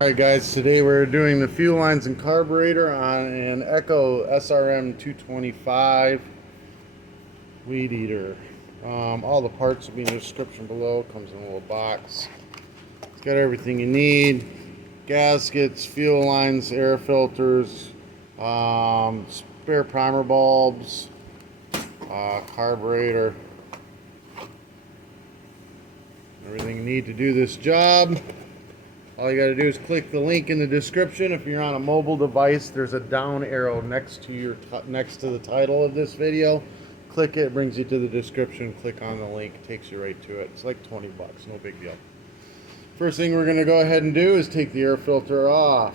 Alright guys, today we're doing the fuel lines and carburetor on an Echo srm-225 weed eater. All the parts will be in the description below. Comes in a little box. It's got everything you need. Gaskets, fuel lines, air filters, spare primer bulbs, carburetor. Everything you need to do this job. All you got to do is click the link in the description. If you're on a mobile device, there's a down arrow next to the title of this video. Click it, brings you to the description. Click on the link, takes you right to it. It's like 20 bucks, no big deal. First thing we're going to go ahead and do is take the air filter off.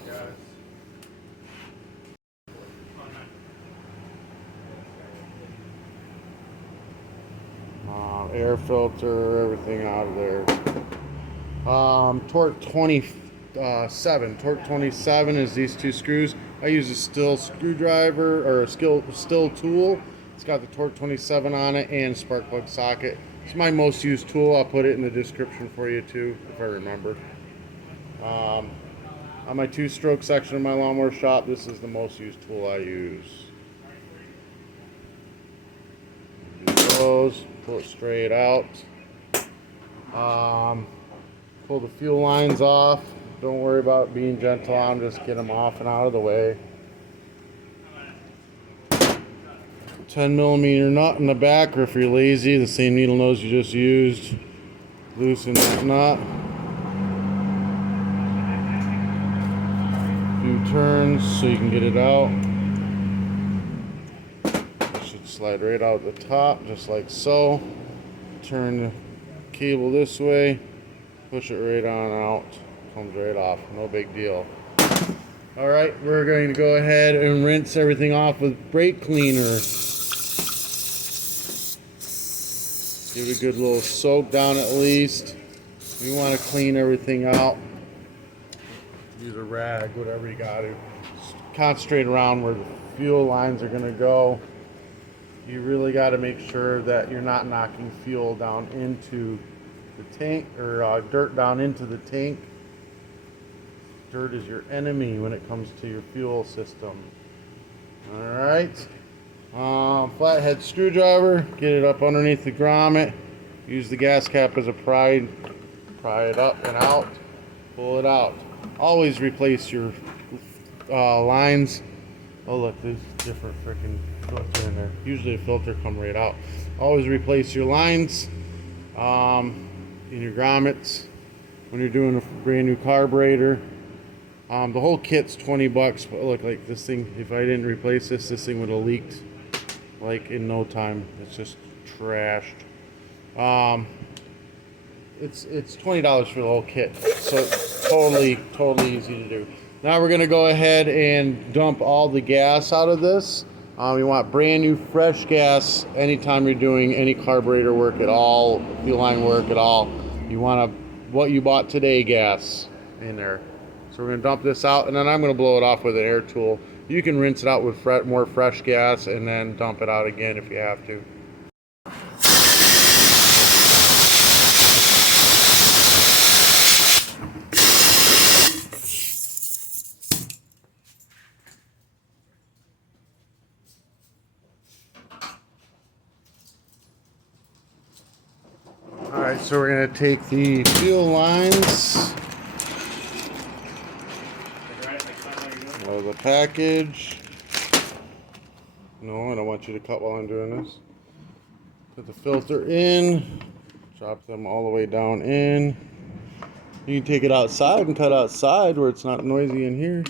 Air filter, everything out of there. Torque 27. Torque 27 is these two screws. I use a stihl screwdriver or a stihl tool. It's got the torque 27 on it and spark plug socket. It's my most used tool. I'll put it in the description for you too, if I remember. On my two-stroke section of my lawnmower shop, this is the most used tool I use. Those, pull it straight out. Pull the fuel lines off. Don't worry about being gentle on them, just get them off and out of the way. 10mm nut in the back, or if you're lazy, the same needle nose you just used. Loosen that nut. A few turns so you can get it out. It should slide right out the top, just like so. Turn the cable this way. Push it right on out. Comes right off. No big deal. Alright, we're going to go ahead and rinse everything off with brake cleaner. Give it a good little soak down at least. We want to clean everything out. Use a rag, whatever you got to. Concentrate around where the fuel lines are going to go. You really got to make sure that you're not knocking fuel down into the tank, or dirt down into the tank. Dirt is your enemy when it comes to your fuel system. Alright. Flathead screwdriver, get it up underneath the grommet. Use the gas cap as a pry. Pry it up and out. Pull it out. Always replace your lines. Oh look, there's different freaking filter in there. Usually a filter come right out. Always replace your lines. In your grommets when you're doing a brand new carburetor. The whole kit's 20 bucks, but look, like this thing, if I didn't replace this thing would have leaked like in no time. It's just trashed. It's $20 for the whole kit, so it's totally easy to do. Now we're gonna go ahead and dump all the gas out of this. You want brand new fresh gas anytime you're doing any carburetor work at all, fuel line work at all. You want what you bought today gas in there. So we're going to dump this out, and then I'm going to blow it off with an air tool. You can rinse it out with more fresh gas and then dump it out again if you have to. Alright, so we're going to take the fuel lines out of the package. No, I don't want you to cut while I'm doing this. Put the filter in, drop them all the way down in. You can take it outside and cut outside where it's not noisy in here.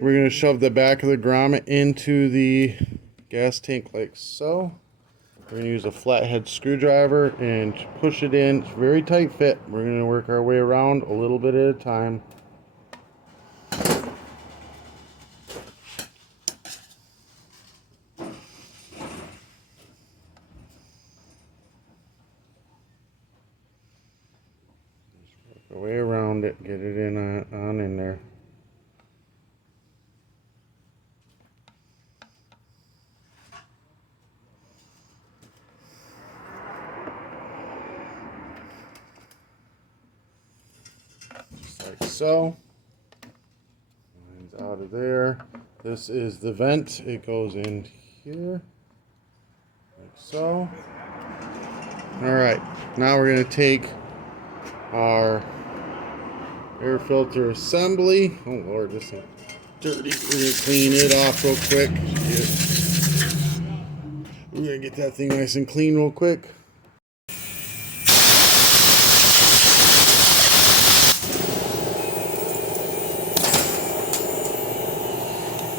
We're going to shove the back of the grommet into the gas tank like so. We're going to use a flathead screwdriver and push it in. It's a very tight fit. We're going to work our way around a little bit at a time. Just work our way around it, get it on in there. Like so. out of there. This is the vent. It goes in here, like so. All right, now we're gonna take our air filter assembly. Oh Lord, this is dirty. We're gonna clean it off real quick. We're gonna get that thing nice and clean real quick.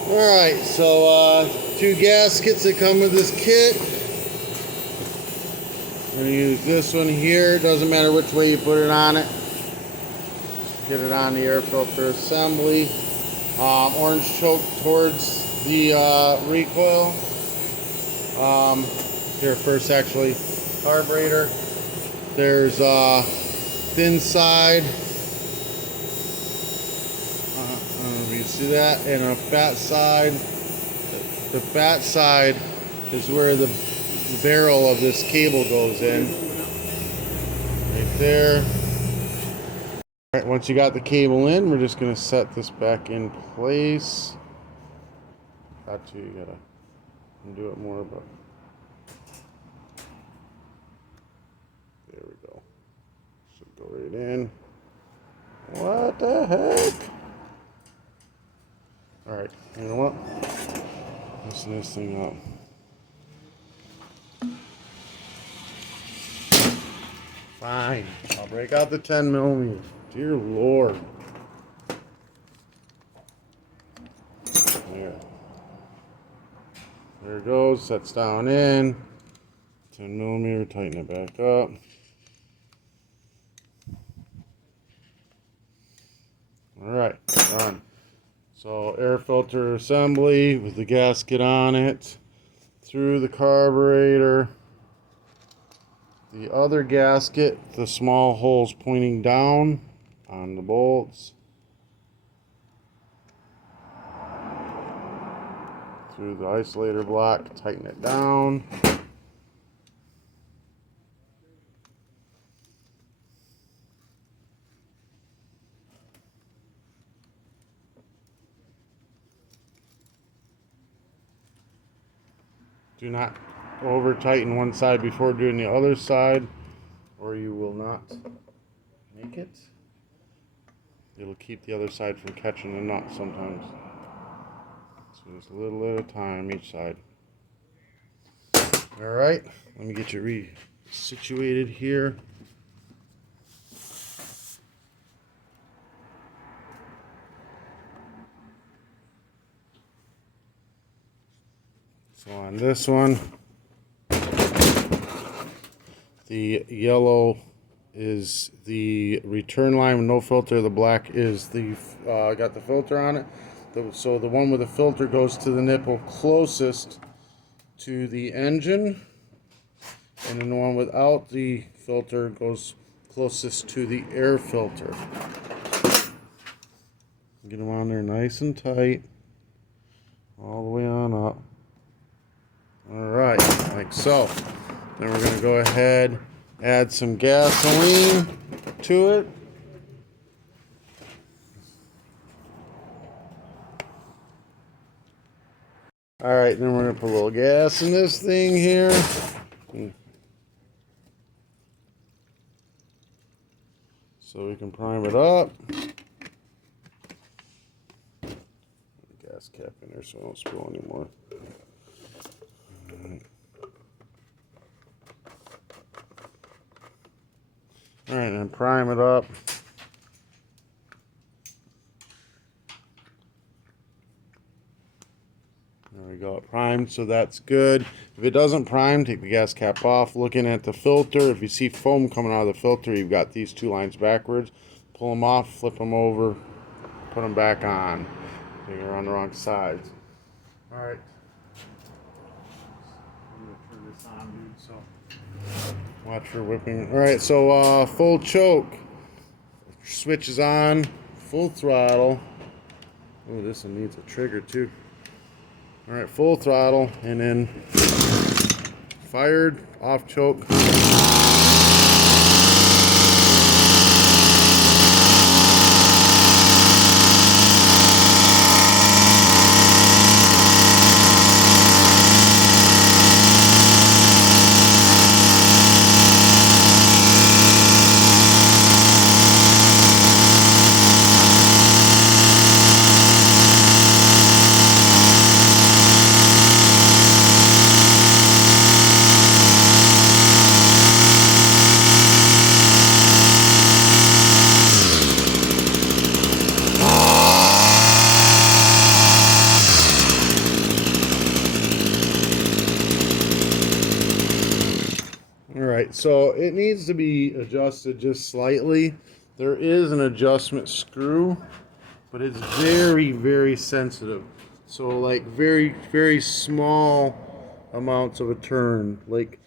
Alright, so 2 gaskets that come with this kit. We're going to use this one here. Doesn't matter which way you put it on it. Just get it on the air filter assembly. Orange choke towards the recoil. Here first actually, carburetor. There's thin side. You see that? And a fat side. The fat side is where the barrel of this cable goes in. Right there. Alright, once you got the cable in, we're just going to set this back in place. You gotta do it more, but there we go. Should go right in. What the heck? Alright, you know what? Loosen this thing up. Fine. I'll break out the 10mm. Dear Lord. There. There it goes. Sets down in. 10mm. Tighten it back up. Alright, done. So air filter assembly with the gasket on it, through the carburetor, the other gasket, the small holes pointing down on the bolts, through the isolator block, tighten it down. Do not over tighten one side before doing the other side, or you will not make it. It'll keep the other side from catching the nut sometimes. So just a little at a time each side. Alright, let me get you re-situated here. So on this one, the yellow is the return line with no filter. The black is the got the filter on it. So the one with the filter goes to the nipple closest to the engine, and then the one without the filter goes closest to the air filter. Get them on there nice and tight, all the way on up. Alright, like so. Then we're going to go ahead, add some gasoline to it. Alright, then we're going to put a little gas in this thing here. So we can prime it up. Gas cap in there so I don't spill anymore. Alright, and prime it up. There we go, primed, so that's good. If it doesn't prime, take the gas cap off. Looking at the filter, if you see foam coming out of the filter, you've got these 2 lines backwards. Pull them off, flip them over, put them back on. You're on the wrong sides. Alright. I'm going to turn this on, dude, so watch for whipping. Alright, so full choke. Switch is on. Full throttle. Oh, this one needs a trigger too. Alright, full throttle. And then fired. Off choke. So it needs to be adjusted just slightly. There is an adjustment screw, but it's very, very sensitive. So like very, very small amounts of a turn, like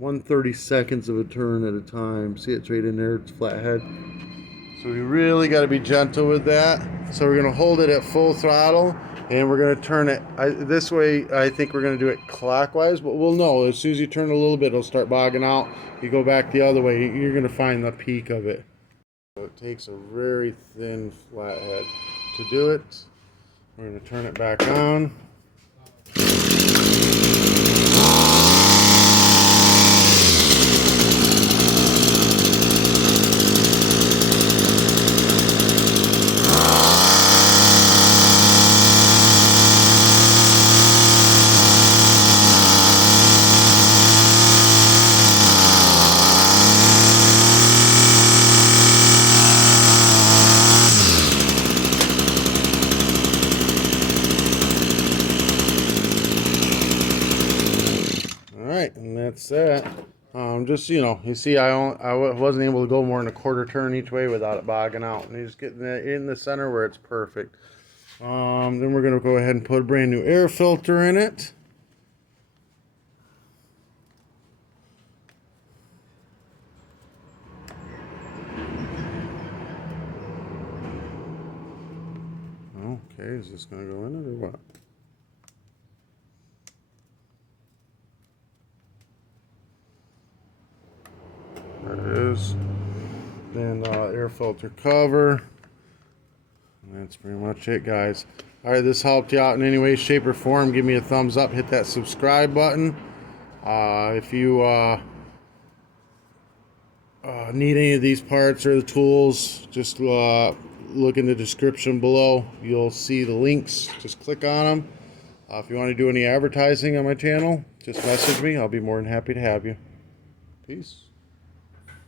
1/32 of a turn at a time. See, it's right in there, it's flathead. So we really got to be gentle with that. So we're going to hold it at full throttle, and we're going to turn it this way. I think we're going to do it clockwise, but we'll know as soon as you turn a little bit, it'll start bogging out. You go back the other way, you're going to find the peak of it. So it takes a very thin flathead to do it. We're going to turn it back on. Alright, and that's that. Just, you see I wasn't able to go more than a quarter turn each way without it bogging out. And you just get in the center where it's perfect. Then we're going to go ahead and put a brand new air filter in it. Okay, is this going to go in it or what? There it is. Then air filter cover. And that's pretty much it, guys. Alright, this helped you out in any way, shape, or form. Give me a thumbs up. Hit that subscribe button. If you need any of these parts or the tools, just look in the description below. You'll see the links. Just click on them. If you want to do any advertising on my channel, just message me. I'll be more than happy to have you. Peace.